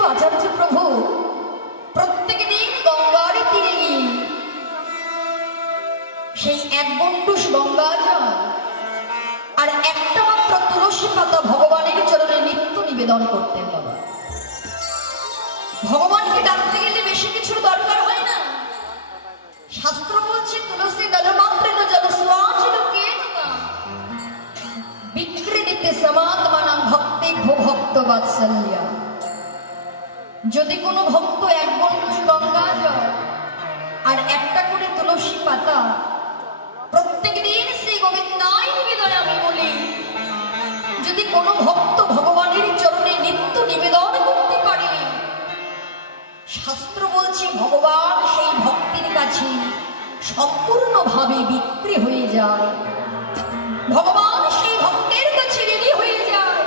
অদ্বৈত আচার্য প্রভু প্রত্যেক দিন গঙ্গার তীরে গিয়ে সেই এক গণ্ডুষ গঙ্গা জল আর একটা মাত্র তুলসী পাতা ভগবানের চরণে নিত্য নিবেদন করতেন। বাবা, ভগবানকে ডাকতে গেলে বেশি কিছুর দরকার হয় না। শাস্ত্র বলছে তুলসী দলমাত্রেণ জলস্বাচিল কেনবা বিক্রিতে সমাত্মানাং ভক্তেভ্যো ভক্ত বাৎসল্য। যদি কোনো ভক্ত এক গণ্ডুষ গঙ্গা জল আর একটা করে তুলসী পাতা প্রত্যেক দিন শ্রী গোবিন্দায় নিবেদনে আমি বলি, যদি কোনো ভক্ত ভগবানের চরণে নিত্য নিবেদন করতে পারে, শাস্ত্র বলছে ভগবান সেই ভক্তির কাছে সম্পূর্ণভাবে বিক্রি হয়ে যায়। ভগবান সেই ভক্তের কাছে রেডি হয়ে যায়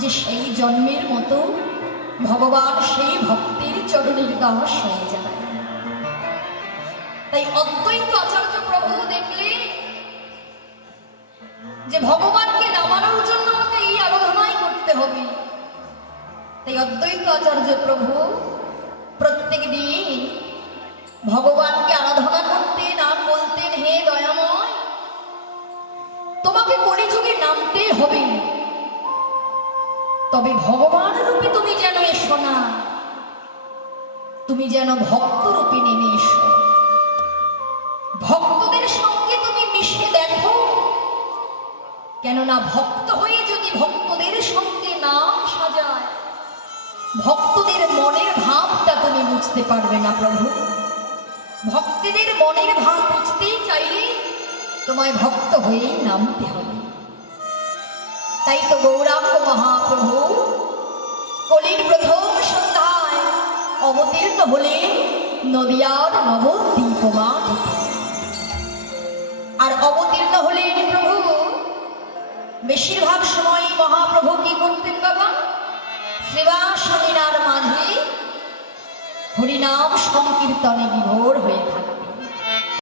যে সেই জন্মের মতো ভগবান সেই ভক্তের চরণের দাস হয়ে যায়। তাই অদ্বৈত আচার্য প্রভু দেখলে যে ভগবানকে নামানোর জন্য আমাকে এই আরাধনাই করতে হবে, তাই অদ্বৈত আচার্য প্রভু প্রত্যেক দিন ভগবানকে আরাধনা করতেন আর বলতেন, হে দয়াময়, তোমাকে কলিযুগে নামতে হবে, তবে ভগবান রূপে তুমি যেন এসো না, তুমি যেন ভক্ত রূপে নেমে এসো। ভক্তদের সঙ্গে তুমি মিশে দেখো, কেননা ভক্ত হয়ে যদি ভক্তদের সঙ্গে নাম সাজায়, ভক্তদের মনের ভাবটা তুমি বুঝতে পারবে না। প্রভু, ভক্তদের মনের ভাব বুঝতেই চাইলে তোমায় ভক্ত হয়েই নামতে হবে। তাই তো গৌরাঙ্গ মহাপ্রভু কলির প্রথম সন্ধ্যায় অবতীর্ণ হলেন নদিয়ার নবদ্বীপ মাটিতে। আর অবতীর্ণ হলেন প্রভু, বেশিরভাগ সময় মহাপ্রভু কি করতেন বাবা? শ্রীবাস লীলার মাঝে হরিনাম সংকীর্তনে বিভোর হয়ে থাকতেন।